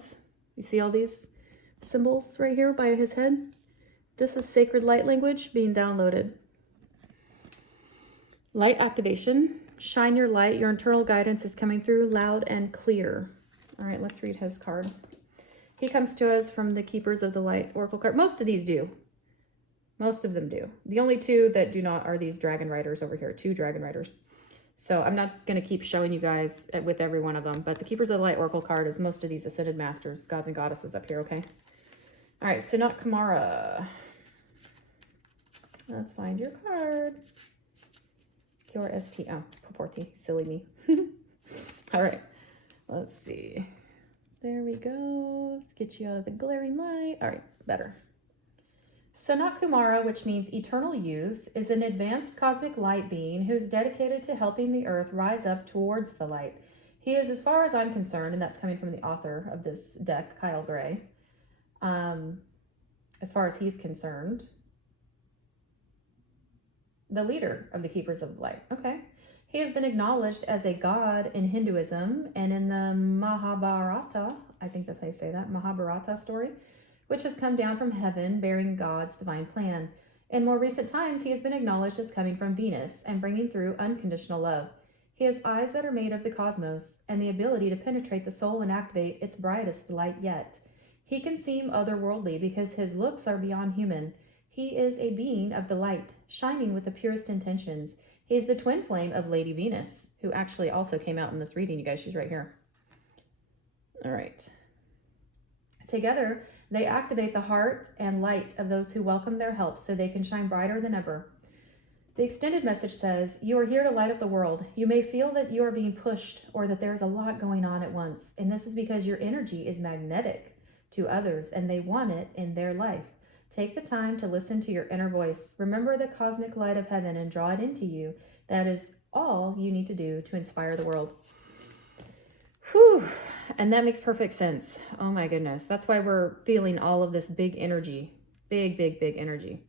nodes. You see all these symbols right here by his head? This is sacred light language being downloaded. Light activation. Shine your light. Your internal guidance is coming through loud and clear. All right, let's read his card. He comes to us from the Keepers of the Light Oracle card. Most of these do. Most of them do. The only two that do not are these Dragon Riders over here. 2 Dragon Riders. So I'm not going to keep showing you guys with every one of them, but the Keepers of the Light Oracle card is most of these Ascended Masters, gods and goddesses up here, okay? All right, Sanat Kumara. Let's find your card. Kiora ST. Oh, Purforti. Silly me. All right, let's see. There we go. Let's get you out of the glaring light. All right, better. Sanat Kumara, which means eternal youth, is an advanced cosmic light being who is dedicated to helping the earth rise up towards the light. He is, as far as I'm concerned, and that's coming from the author of this deck, Kyle Gray, as far as he's concerned, the leader of the Keepers of the Light. Okay. He has been acknowledged as a god in Hinduism and in the Mahabharata, I think that's how you say that, Mahabharata story, which has come down from heaven bearing God's divine plan. In more recent times, he has been acknowledged as coming from Venus and bringing through unconditional love. He has eyes that are made of the cosmos and the ability to penetrate the soul and activate its brightest light yet. He can seem otherworldly because his looks are beyond human. He is a being of the light, shining with the purest intentions. He is the twin flame of Lady Venus, who actually also came out in this reading, you guys. She's right here. All right. Together, they activate the heart and light of those who welcome their help so they can shine brighter than ever. The extended message says, you are here to light up the world. You may feel that you are being pushed or that there's a lot going on at once. And this is because your energy is magnetic to others and they want it in their life. Take the time to listen to your inner voice. Remember the cosmic light of heaven and draw it into you. That is all you need to do to inspire the world. Whew. And that makes perfect sense. Oh my goodness. That's why we're feeling all of this big energy. Big, big, big energy.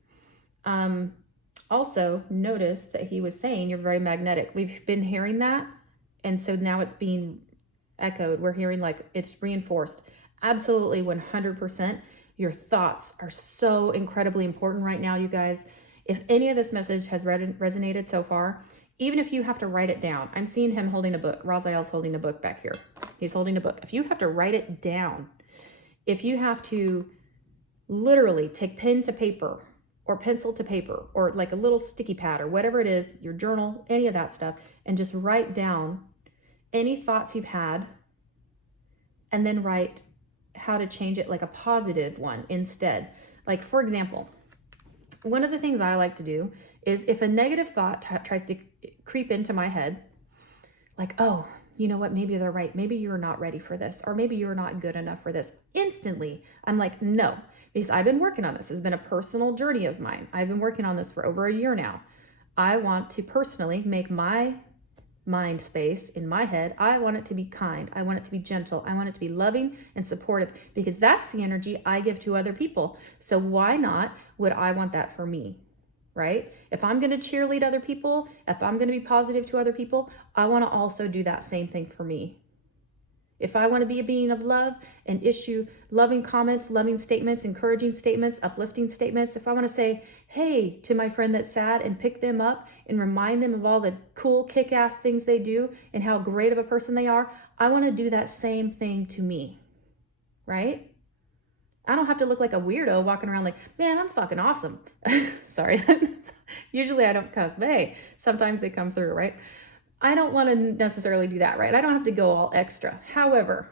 Also, notice that he was saying you're very magnetic. We've been hearing that. And so now it's being echoed. We're hearing like it's reinforced. Absolutely 100%. Your thoughts are so incredibly important right now, you guys. If any of this message has resonated so far, even if you have to write it down, I'm seeing him holding a book. Raziel's holding a book back here. He's holding a book. If you have to write it down, if you have to literally take pen to paper or pencil to paper or like a little sticky pad or whatever it is, your journal, any of that stuff, and just write down any thoughts you've had and then write how to change it, like a positive one instead. Like, for example, one of the things I like to do is if a negative thought tries to creep into my head, like, oh, you know what, maybe they're right. Maybe you're not ready for this, or maybe you're not good enough for this. Instantly, I'm like, no, because I've been working on this. It's been a personal journey of mine. I've been working on this for over a year now. I want to personally make my mind space in my head. I want it to be kind. I want it to be gentle. I want it to be loving and supportive because that's the energy I give to other people. So why not would I want that for me, right? If I'm going to cheerlead other people, if I'm going to be positive to other people, I want to also do that same thing for me. If I want to be a being of love and issue loving comments, loving statements, encouraging statements, uplifting statements, if I want to say, hey, to my friend that's sad and pick them up and remind them of all the cool kick-ass things they do and how great of a person they are, I want to do that same thing to me, right? I don't have to look like a weirdo walking around like, man, I'm fucking awesome. Sorry. Usually I don't cuss, but hey, sometimes they come through, right? I don't want to necessarily do that, right? I don't have to go all extra. However,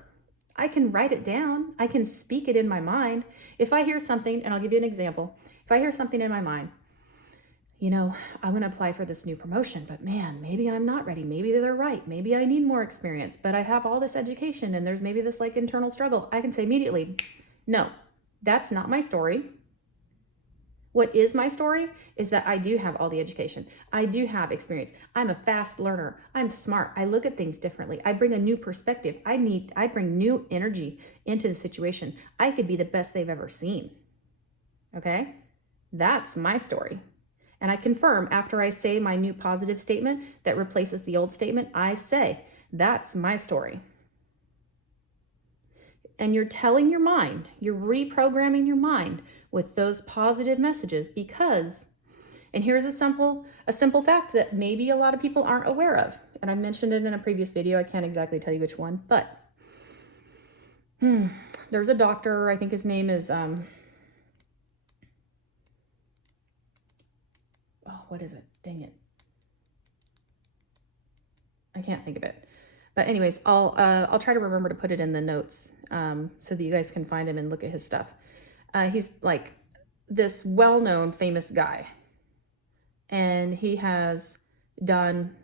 I can write it down. I can speak it in my mind. If I hear something, and I'll give you an example. If I hear something in my mind, you know, I'm going to apply for this new promotion, but man, maybe I'm not ready. Maybe they're right. Maybe I need more experience, but I have all this education and there's maybe this like internal struggle. I can say immediately, no, that's not my story. What is my story is that I do have all the education. I do have experience. I'm a fast learner. I'm smart. I look at things differently. I bring a new perspective. I bring new energy into the situation. I could be the best they've ever seen. Okay? That's my story. And I confirm after I say my new positive statement that replaces the old statement, I say, that's my story. and you're telling your mind, you're reprogramming your mind with those positive messages because, and here's a simple fact that maybe a lot of people aren't aware of. And I mentioned it in a previous video. I can't exactly tell you which one, but there's a doctor, I think his name is, what is it? Dang it. I can't think of it. But anyways, I'll try to remember to put it in the notes so that you guys can find him and look at his stuff. He's like this well-known famous guy, and he has done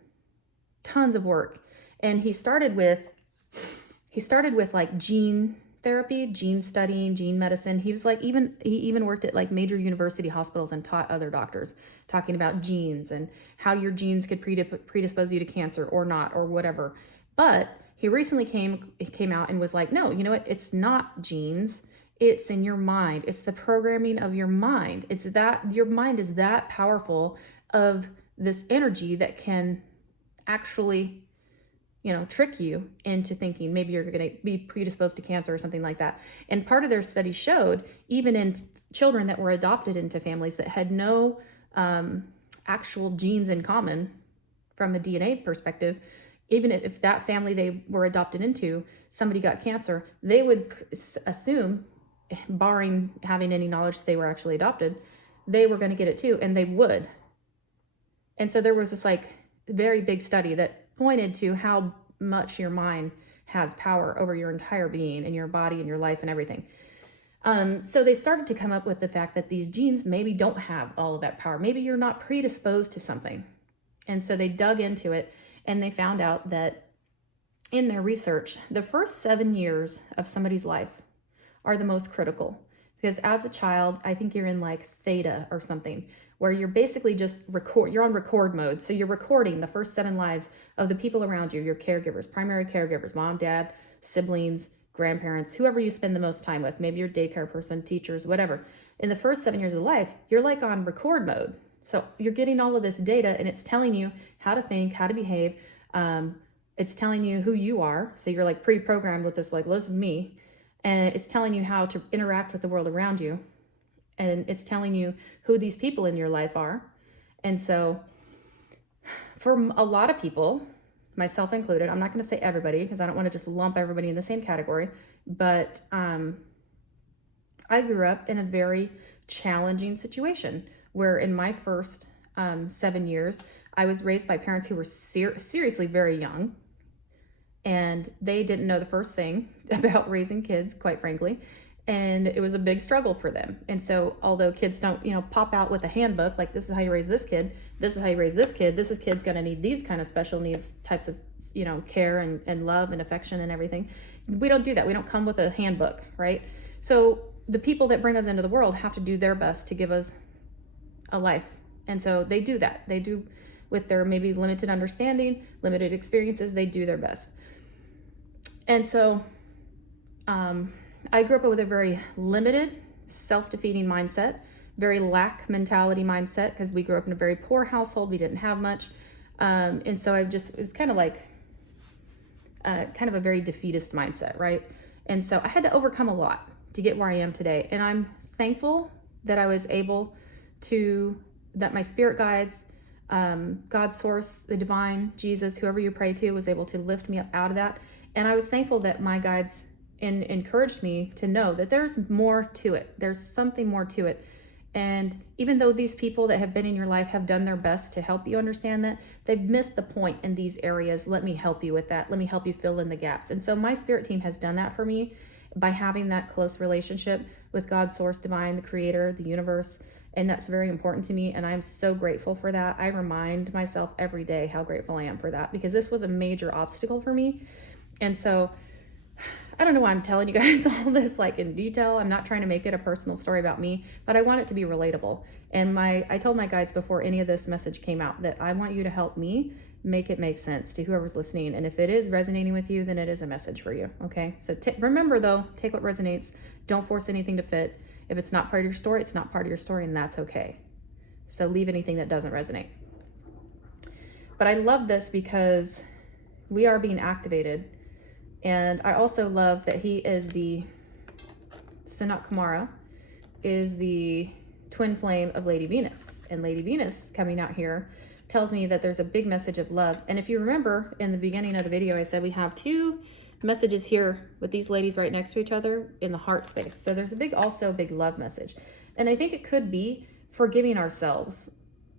tons of work. And he started with like gene therapy, gene studying, gene medicine. He was like, he even worked at like major university hospitals and taught other doctors, talking about genes and how your genes could predispose you to cancer or not, or whatever. But he recently came out and was like, no, you know what? It's not genes. It's in your mind. It's the programming of your mind. It's that your mind is that powerful of this energy that can actually, trick you into thinking maybe you're going to be predisposed to cancer or something like that. And part of their study showed, even in children that were adopted into families that had no actual genes in common from a DNA perspective, even if that family they were adopted into, somebody got cancer, they would assume, barring having any knowledge that they were actually adopted, they were going to get it too, and they would. And so there was this like very big study that pointed to how much your mind has power over your entire being and your body and your life and everything. So they started to come up with the fact that these genes maybe don't have all of that power. Maybe you're not predisposed to something. And so they dug into it, and they found out that in their research, the first 7 years of somebody's life are the most critical. Because as a child, I think you're in like theta or something, where you're basically just you're on record mode. So you're recording the first 7 lives of the people around you, your caregivers, primary caregivers, mom, dad, siblings, grandparents, whoever you spend the most time with, maybe your daycare person, teachers, whatever. In the first 7 years of life, you're like on record mode. So you're getting all of this data, and it's telling you how to think, how to behave. It's telling you who you are. So you're like pre-programmed with this, like, well, this is me. And it's telling you how to interact with the world around you. And it's telling you who these people in your life are. And so for a lot of people, myself included, I'm not going to say everybody because I don't want to just lump everybody in the same category, but I grew up in a very challenging situation where in my first 7 years, I was raised by parents who were seriously very young. And they didn't know the first thing about raising kids, quite frankly. And it was a big struggle for them. And so although kids don't, pop out with a handbook, like this is how you raise this kid, this is how you raise this kid, this is kid's going to need these kind of special needs types of, care and love and affection and everything. We don't do that. We don't come with a handbook, right? So the people that bring us into the world have to do their best to give us a life. And so they do that. They do with their maybe limited understanding, limited experiences, they do their best. And so I grew up with a very limited, self-defeating mindset, very lack mentality mindset, because we grew up in a very poor household. We didn't have much. And so it was kind of like kind of a very defeatist mindset, right? And so I had to overcome a lot to get where I am today. And I'm thankful that I was able that my spirit guides, God source, the divine, Jesus, whoever you pray to, was able to lift me up out of that. And I was thankful that my guides encouraged me to know that there's more to it. There's something more to it. And even though these people that have been in your life have done their best to help you understand that, they've missed the point in these areas. Let me help you with that. Let me help you fill in the gaps. And so my spirit team has done that for me by having that close relationship with God, source, divine, the creator, the universe. And that's very important to me. And I'm so grateful for that. I remind myself every day how grateful I am for that, because this was a major obstacle for me. And so I don't know why I'm telling you guys all this like in detail. I'm not trying to make it a personal story about me, but I want it to be relatable. And I told my guides before any of this message came out that I want you to help me make it make sense to whoever's listening. And if it is resonating with you, then it is a message for you. Okay. So remember though, take what resonates. Don't force anything to fit. If it's not part of your story, it's not part of your story, and that's okay. So leave anything that doesn't resonate. But I love this because we are being activated. And I also love that he is the Sanat Kumara, is the twin flame of Lady Venus. And Lady Venus coming out here tells me that there's a big message of love. And if you remember in the beginning of the video, I said we have two messages here with these ladies right next to each other in the heart space. So there's a big, also a big love message. And I think it could be forgiving ourselves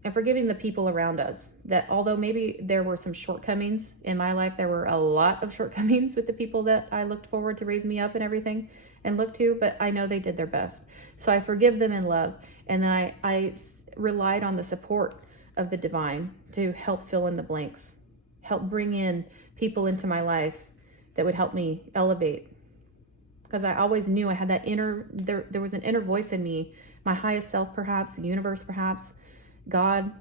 and forgiving the people around us, that although maybe there were some shortcomings in my life, there were a lot of shortcomings with the people that I looked forward to raise me up and everything and look to, but I know they did their best. So I forgive them in love. And then I relied on the support of the divine to help fill in the blanks, help bring in people into my life that would help me elevate. Because I always knew I had that there was an inner voice in me, my highest self perhaps, the universe perhaps, God,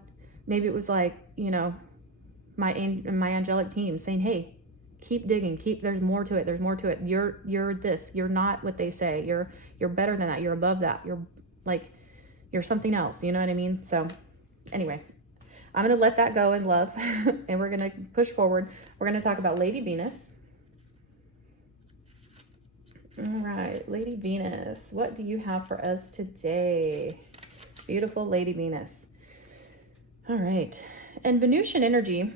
maybe it was like, you know, my angelic team saying, hey, keep digging, there's more to it, you're this, you're not what they say, you're better than that, you're above that, you're something else, you know what I mean? So anyway, I'm going to let that go in love and we're going to push forward. We're going to talk about Lady Venus. All right, Lady Venus, what do you have for us today? Beautiful Lady Venus. All right, and Venusian energy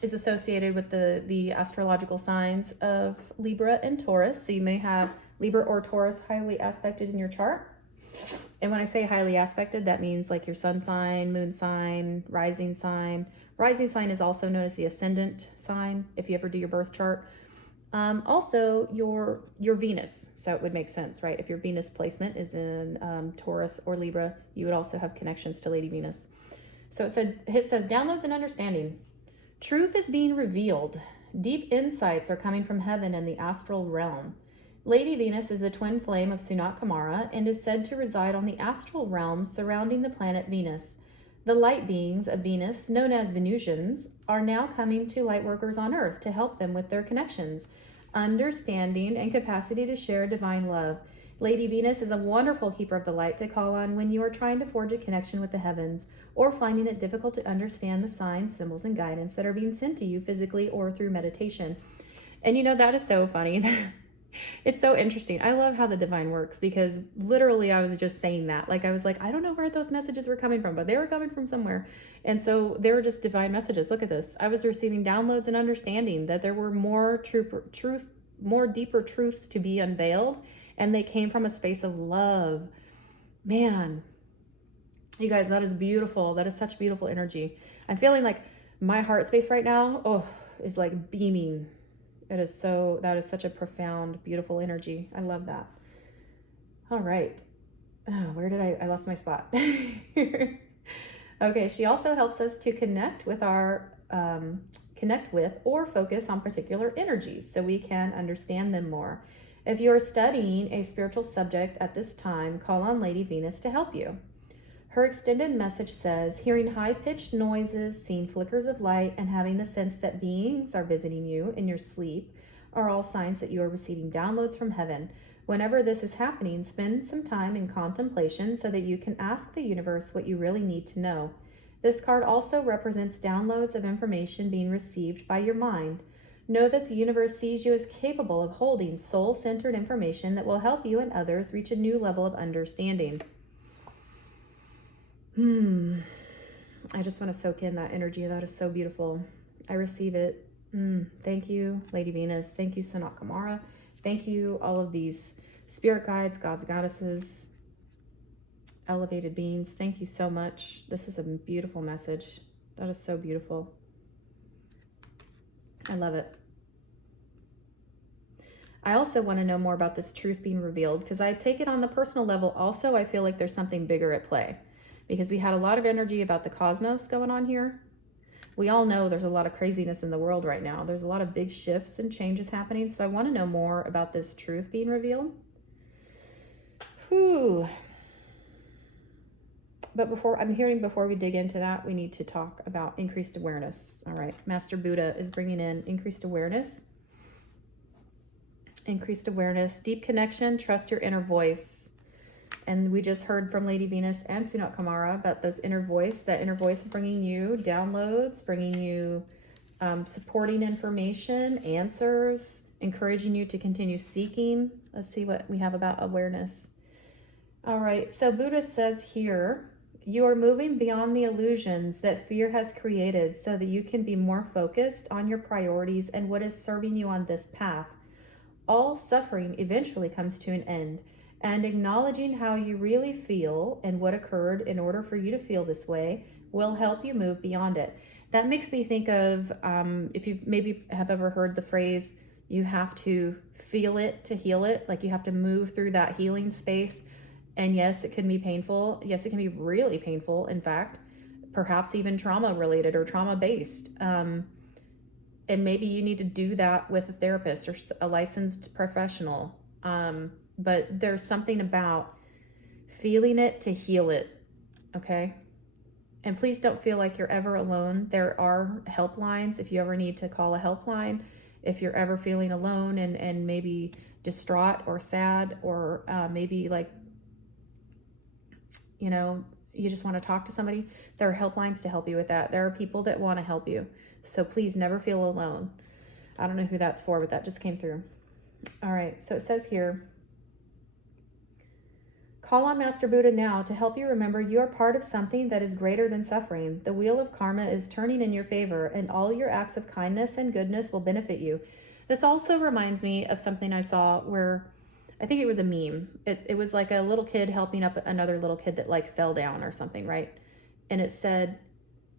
is associated with the astrological signs of Libra and Taurus. So you may have Libra or Taurus highly aspected in your chart. And when I say highly aspected, that means like your sun sign, moon sign, rising sign. Rising sign is also known as the ascendant sign if you ever do your birth chart. Also your Venus. So it would make sense, right? If your Venus placement is in Taurus or Libra, you would also have connections to Lady Venus. So it says downloads and understanding. Truth is being revealed. Deep insights are coming from heaven and the astral realm. Lady Venus is the twin flame of Sanat Kumara and is said to reside on the astral realm surrounding the planet Venus. The light beings of Venus, known as Venusians, are now coming to lightworkers on Earth to help them with their connections, understanding, and capacity to share divine love. Lady Venus is a wonderful keeper of the light to call on when you are trying to forge a connection with the heavens or finding it difficult to understand the signs, symbols, and guidance that are being sent to you physically or through meditation. And you know, that is so funny. It's so interesting. I love how the divine works because literally I was just saying that. Like I was like, I don't know where those messages were coming from, but they were coming from somewhere. And so they were just divine messages. Look at this. I was receiving downloads and understanding that there were more more deeper truths to be unveiled. And they came from a space of love. Man, you guys, that is beautiful. That is such beautiful energy. I'm feeling like my heart space right now, is like beaming. That is such a profound, beautiful energy. I love that. All right. Where did I lost my spot. Okay. She also helps us to connect with or focus on particular energies so we can understand them more. If you are studying a spiritual subject at this time, call on Lady Venus to help you. Her extended message says, hearing high-pitched noises, seeing flickers of light, and having the sense that beings are visiting you in your sleep are all signs that you are receiving downloads from heaven. Whenever this is happening, spend some time in contemplation so that you can ask the universe what you really need to know. This card also represents downloads of information being received by your mind. Know that the universe sees you as capable of holding soul-centered information that will help you and others reach a new level of understanding. I just want to soak in that energy. That is so beautiful. I receive it. Thank you, Lady Venus. Thank you, Sanat Kumara. Thank you, all of these spirit guides, gods, goddesses, elevated beings. Thank you so much. This is a beautiful message. That is so beautiful. I love it. I also want to know more about this truth being revealed because I take it on the personal level. Also, I feel like there's something bigger at play because we had a lot of energy about the cosmos going on here. We all know there's a lot of craziness in the world right now. There's a lot of big shifts and changes happening. So I want to know more about this truth being revealed. But before we dig into that, we need to talk about increased awareness. All right. Master Buddha is bringing in increased awareness. Increased awareness, deep connection, trust your inner voice. And we just heard from Lady Venus and Sanat Kumara about that inner voice bringing you downloads, bringing you supporting information, answers, encouraging you to continue seeking. Let's see what we have about awareness. All right, so Buddha says here, you are moving beyond the illusions that fear has created so that you can be more focused on your priorities and what is serving you on this path. All suffering eventually comes to an end, and acknowledging how you really feel and what occurred in order for you to feel this way will help you move beyond it. That makes me think of, if you maybe have ever heard the phrase, you have to feel it to heal it, like you have to move through that healing space. And yes, it can be painful. Yes, it can be really painful, in fact, perhaps even trauma related or trauma based. And maybe you need to do that with a therapist or a licensed professional. But there's something about feeling it to heal it, okay? And please don't feel like you're ever alone. There are helplines if you ever need to call a helpline. If you're ever feeling alone and maybe distraught or sad or maybe like, you know, you just want to talk to somebody, there are helplines to help you with that. There are people that want to help you. So please never feel alone. I don't know who that's for, but that just came through. All right, so it says here, call on Master Buddha now to help you remember you are part of something that is greater than suffering. The wheel of karma is turning in your favor, and all your acts of kindness and goodness will benefit you. This also reminds me of something I saw where I think it was a meme. It was like a little kid helping up another little kid that like fell down or something, right? And it said,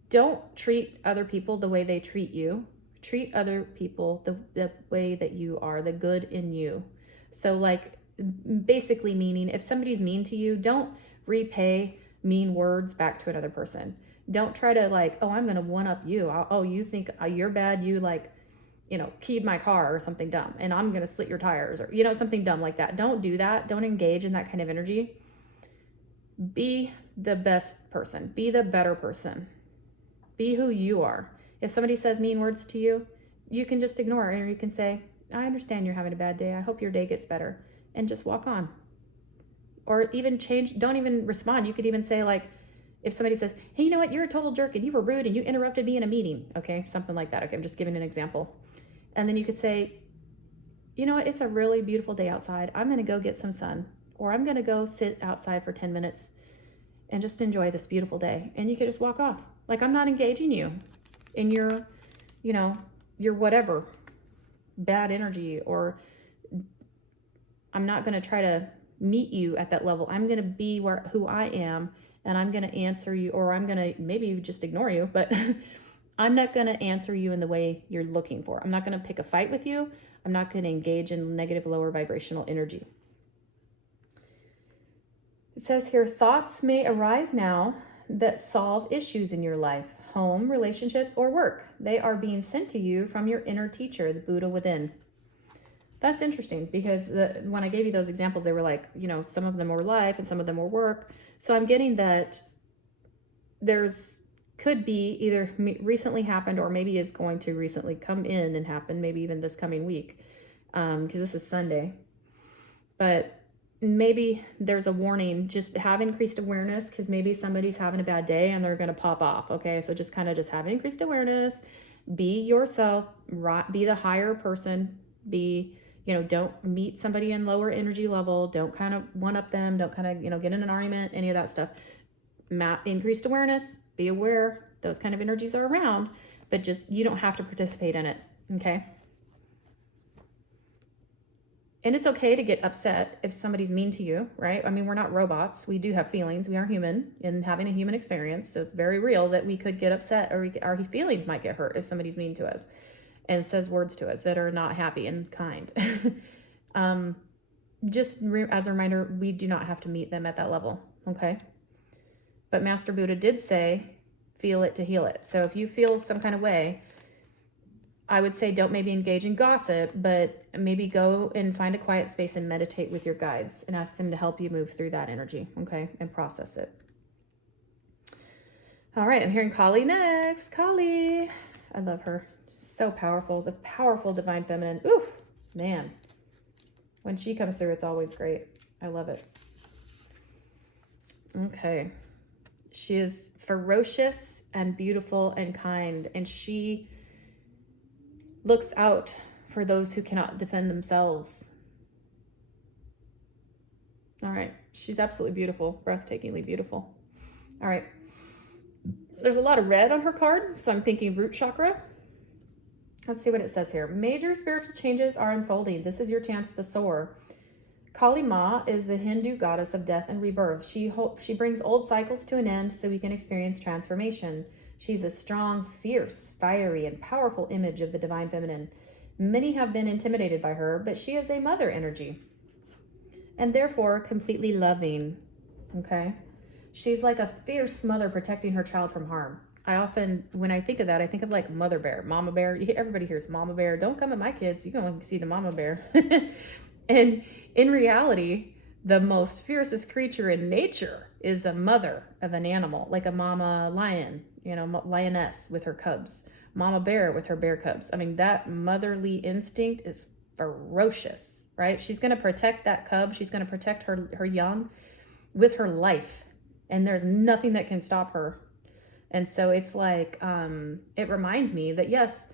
don't treat other people the way they treat you. Treat other people the way that you are, the good in you. So like basically meaning if somebody's mean to you, don't repay mean words back to another person. Don't try to like, oh, I'm going to one up you. Oh, you think you're bad. You like, you know, keyed my car or something dumb and I'm going to split your tires or, you know, something dumb like that. Don't do that. Don't engage in that kind of energy. Be the best person. Be the better person. Be who you are. If somebody says mean words to you, you can just ignore it, or you can say, I understand you're having a bad day. I hope your day gets better, and just walk on. Or even change, don't even respond. You could even say like, if somebody says, hey, you know what, you're a total jerk and you were rude and you interrupted me in a meeting. Okay, something like that. Okay, I'm just giving an example. And then you could say, you know what, it's a really beautiful day outside. I'm going to go get some sun, or I'm going to go sit outside for 10 minutes and just enjoy this beautiful day. And you could just walk off. Like, I'm not engaging you in your, you know, your whatever bad energy, or I'm not going to try to meet you at that level. I'm going to be who I am, and I'm going to answer you, or I'm going to maybe just ignore you, but I'm not going to answer you in the way you're looking for. I'm not going to pick a fight with you. I'm not going to engage in negative, lower vibrational energy. It says here, thoughts may arise now that solve issues in your life, home, relationships, or work. They are being sent to you from your inner teacher, the Buddha within. That's interesting because when I gave you those examples, they were like, you know, some of them were life and some of them were work. So I'm getting that could be either recently happened or maybe is going to recently come in and happen, maybe even this coming week, because this is Sunday. But maybe there's a warning, just have increased awareness, because maybe somebody's having a bad day and they're going to pop off. Okay, so just kind of just have increased awareness, be yourself, be the higher person, don't meet somebody in lower energy level, don't kind of one up them, don't kind of, get in an argument, any of that stuff. Increased awareness, be aware those kind of energies are around, but just, you don't have to participate in it. Okay. And it's okay to get upset if somebody's mean to you, right? I mean, we're not robots. We do have feelings. We are human in having a human experience. So it's very real that we could get upset, or our feelings might get hurt if somebody's mean to us and says words to us that are not happy and kind. As a reminder, we do not have to meet them at that level, okay? But Master Buddha did say, feel it to heal it. So if you feel some kind of way, I would say don't maybe engage in gossip, but maybe go and find a quiet space and meditate with your guides and ask them to help you move through that energy, okay, and process it. All right, I'm hearing Kali next. Kali. I love her. So powerful. The powerful divine feminine. Oof, man. When she comes through, it's always great. I love it. Okay. She is ferocious and beautiful and kind, and she looks out for those who cannot defend themselves. All right. She's absolutely beautiful, breathtakingly beautiful. All right. There's a lot of red on her card, so I'm thinking root chakra. Let's see what it says here. Major spiritual changes are unfolding. This is your chance to soar. Kali Ma is the Hindu goddess of death and rebirth. She brings old cycles to an end so we can experience transformation. She's a strong, fierce, fiery, and powerful image of the divine feminine. Many have been intimidated by her, but she is a mother energy and therefore completely loving. Okay? She's like a fierce mother protecting her child from harm. I often, when I think of that, I think of like mother bear, mama bear. Everybody hears mama bear. Don't come at my kids. You can see the mama bear. And in reality, the most fiercest creature in nature is the mother of an animal, like a mama lion, lioness with her cubs, mama bear with her bear cubs. I mean, that motherly instinct is ferocious, right? She's going to protect that cub. She's going to protect her young with her life. And there's nothing that can stop her. And so it's like, it reminds me that yes,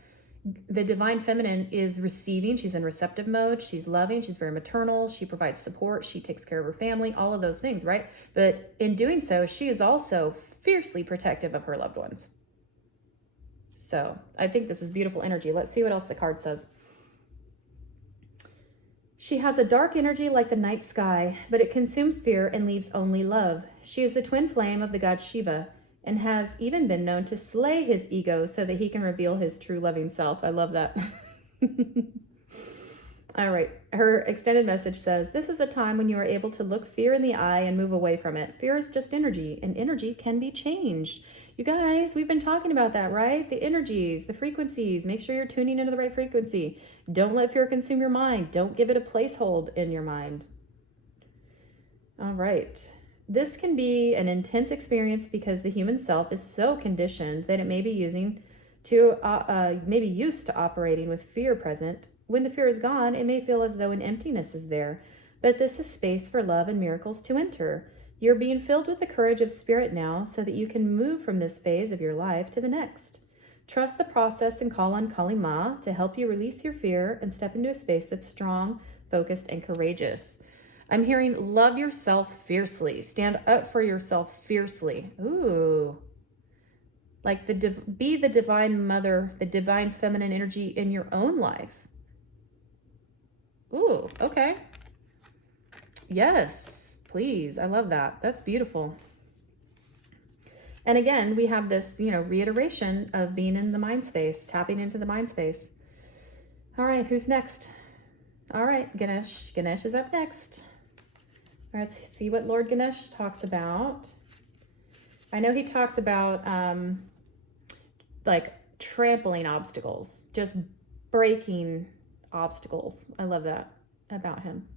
the divine feminine is receiving. She's in receptive mode. She's loving. She's very maternal. She provides support. She takes care of her family, all of those things, right? But in doing so, she is also fiercely protective of her loved ones. So I think this is beautiful energy. Let's see what else the card says. She has a dark energy like the night sky, but it consumes fear and leaves only love. She is the twin flame of the god Shiva and has even been known to slay his ego so that he can reveal his true loving self. I love that. All right. Her extended message says, this is a time when you are able to look fear in the eye and move away from it. Fear is just energy, and energy can be changed. You guys, we've been talking about that, right? The energies, the frequencies. Make sure you're tuning into the right frequency. Don't let fear consume your mind. Don't give it a placehold in your mind. All right. This can be an intense experience because the human self is so conditioned that it may be used to operating with fear present. When the fear is gone, it may feel as though an emptiness is there, but this is space for love and miracles to enter. You're being filled with the courage of spirit now so that you can move from this phase of your life to the next. Trust the process and call on Kali Ma to help you release your fear and step into a space that's strong, focused, and courageous. I'm hearing love yourself fiercely. Stand up for yourself fiercely. Ooh. Like be the divine mother, the divine feminine energy in your own life. Ooh, okay. Yes, please. I love that. That's beautiful. And again, we have this, reiteration of being in the mind space, tapping into the mind space. All right, who's next? All right, Ganesh. Ganesh is up next. All right, let's see what Lord Ganesh talks about. I know he talks about like trampling obstacles, just breaking obstacles. I love that about him.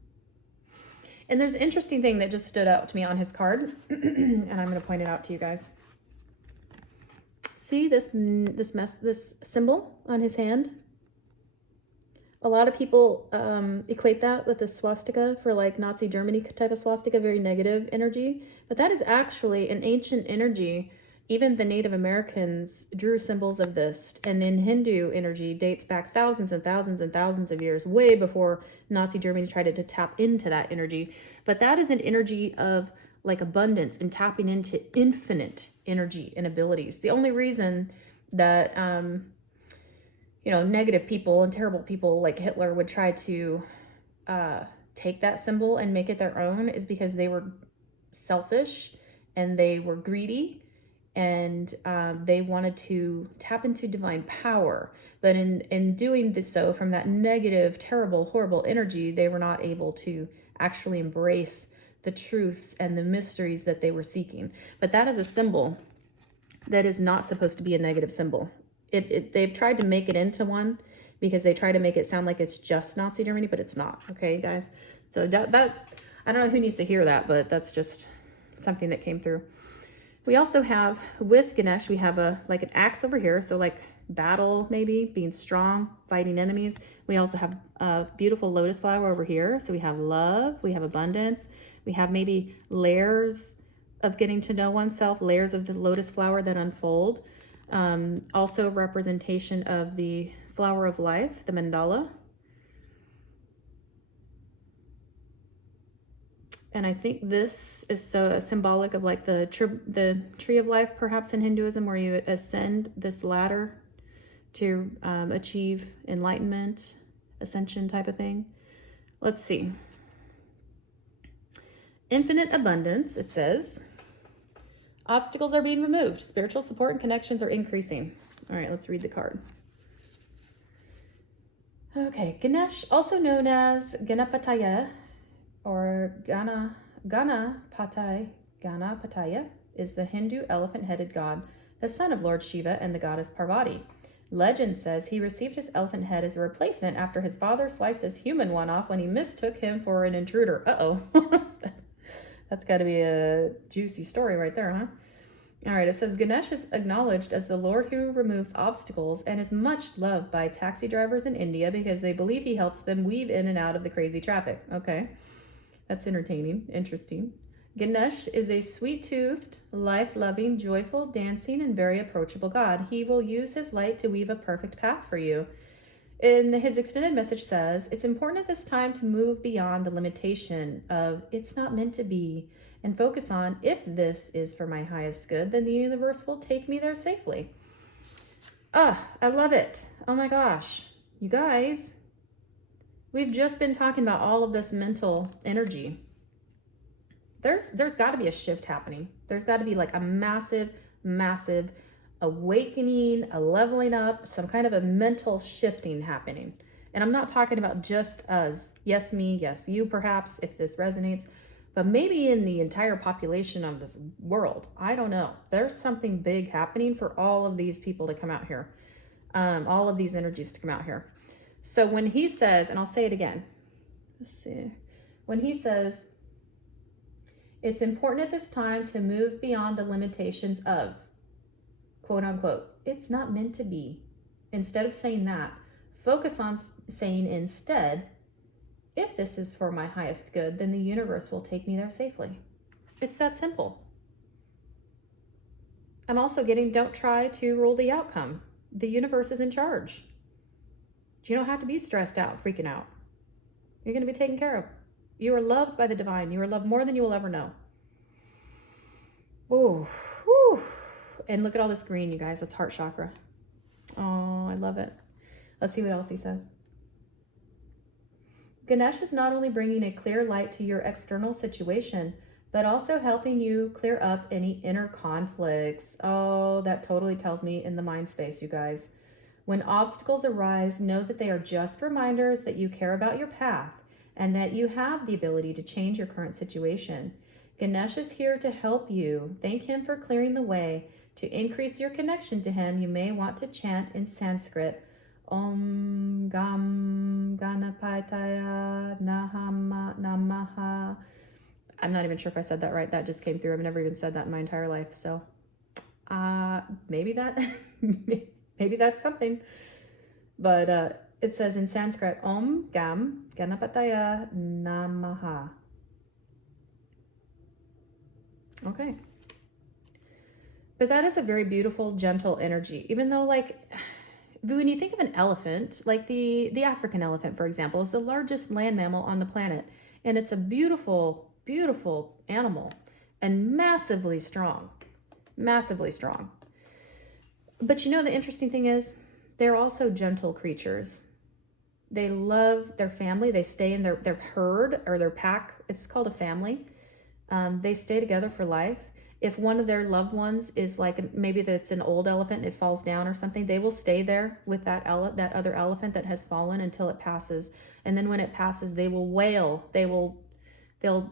And there's an interesting thing that just stood out to me on his card, and I'm going to point it out to you guys. See this symbol on his hand? A lot of people equate that with a swastika for like Nazi Germany type of swastika, very negative energy. But that is actually an ancient energy. Even the Native Americans drew symbols of this. And in Hindu energy dates back thousands and thousands and thousands of years, way before Nazi Germany tried to tap into that energy. But that is an energy of like abundance and tapping into infinite energy and abilities. The only reason that negative people and terrible people like Hitler would try to take that symbol and make it their own is because they were selfish and they were greedy and they wanted to tap into divine power. But in doing this, so from that negative, terrible, horrible energy, they were not able to actually embrace the truths and the mysteries that they were seeking. But that is a symbol that is not supposed to be a negative symbol. They've tried to make it into one because they try to make it sound like it's just Nazi Germany, but it's not. Okay, guys? So that I don't know who needs to hear that, but that's just something that came through. We also have, with Ganesh, we have an axe over here. So like battle, maybe, being strong, fighting enemies. We also have a beautiful lotus flower over here. So we have love, we have abundance. We have maybe layers of getting to know oneself, layers of the lotus flower that unfold. Also representation of the flower of life, the mandala. And I think this is so symbolic of like the tree of life, perhaps in Hinduism, where you ascend this ladder to achieve enlightenment, ascension type of thing. Let's see. Infinite abundance, it says. Obstacles are being removed. Spiritual support and connections are increasing. All right, let's read the card. Okay, Ganesh, also known as Ganapataya or Ganapataya, is the Hindu elephant-headed god, the son of Lord Shiva and the goddess Parvati. Legend says he received his elephant head as a replacement after his father sliced his human one off when he mistook him for an intruder. Uh-oh. That's got to be a juicy story right there, huh? All right, it says Ganesh is acknowledged as the Lord who removes obstacles and is much loved by taxi drivers in India because they believe he helps them weave in and out of the crazy traffic. Okay, that's entertaining, interesting. Ganesh is a sweet-toothed, life-loving, joyful, dancing, and very approachable god. He will use his light to weave a perfect path for you. In his extended message says, it's important at this time to move beyond the limitation of it's not meant to be and focus on if this is for my highest good, then the universe will take me there safely. I love it. Oh my gosh. You guys, we've just been talking about all of this mental energy. There's got to be a shift happening. There's got to be like a massive awakening, a leveling up, some kind of a mental shifting happening. And I'm not talking about just us. Yes, me, yes, you perhaps, if this resonates, but maybe in the entire population of this world. I don't know. There's something big happening for all of these people to come out here. All of these energies to come out here. So when he says, and I'll say it again, let's see. When he says, it's important at this time to move beyond the limitations of, quote unquote, it's not meant to be. Instead of saying that, focus on saying instead, if this is for my highest good, then the universe will take me there safely. It's that simple. I'm also getting, don't try to rule the outcome. The universe is in charge. You don't have to be stressed out, freaking out. You're going to be taken care of. You are loved by the divine. You are loved more than you will ever know. Ooh, whew. And look at all this green, you guys. That's heart chakra. Oh, I love it. Let's see what else he says. Ganesh is not only bringing a clear light to your external situation, but also helping you clear up any inner conflicts. Oh, that totally tells me in the mind space, you guys. When obstacles arise, know that they are just reminders that you care about your path and that you have the ability to change your current situation. Ganesh is here to help you. Thank him for clearing the way. To increase your connection to him, you may want to chant in Sanskrit, Om Gam Ganapataya Namaha. I'm not even sure if I said that right. That just came through. I've never even said that in my entire life. So maybe that's something. But it says in Sanskrit, Om Gam Ganapataya Namaha. Okay. But that is a very beautiful, gentle energy. Even though, like, when you think of an elephant, like the African elephant, for example, is the largest land mammal on the planet. And it's a beautiful, beautiful animal and massively strong. Massively strong. But you know, the interesting thing is they're also gentle creatures. They love their family. They stay in their herd or their pack. It's called a family. They stay together for life. If one of their loved ones is like, maybe that's an old elephant and it falls down or something, they will stay there with that other elephant that has fallen until it passes. And then when it passes, they will wail. They'll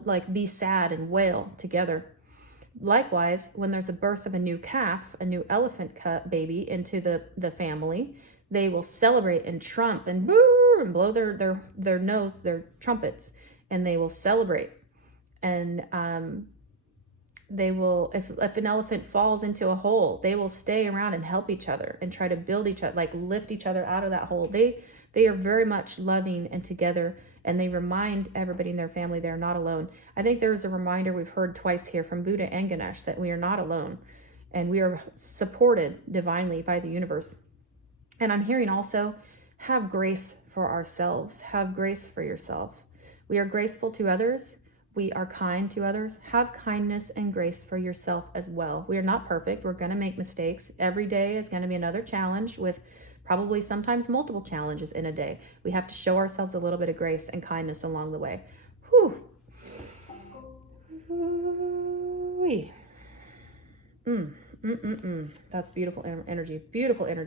like be sad and wail together. Likewise, when there's a birth of a new calf, a new elephant baby into the family, they will celebrate and trump and woo and blow their nose, their trumpets, and they will celebrate. And they will, if an elephant falls into a hole, they will stay around and help each other and try to build each other, like lift each other out of that hole. They are very much loving and together, and they remind everybody in their family they're not alone. I think there's a reminder we've heard twice here from Buddha and Ganesh that we are not alone, and we are supported divinely by the universe. And I'm hearing also, have grace for ourselves. Have grace for yourself. We are graceful to others. we are kind to others, have kindness and grace for yourself as well. We are not perfect. We're going to make mistakes. Every day is going to be another challenge, with probably sometimes multiple challenges in a day. We have to show ourselves a little bit of grace and kindness along the way. Whew. That's beautiful energy. Beautiful energy.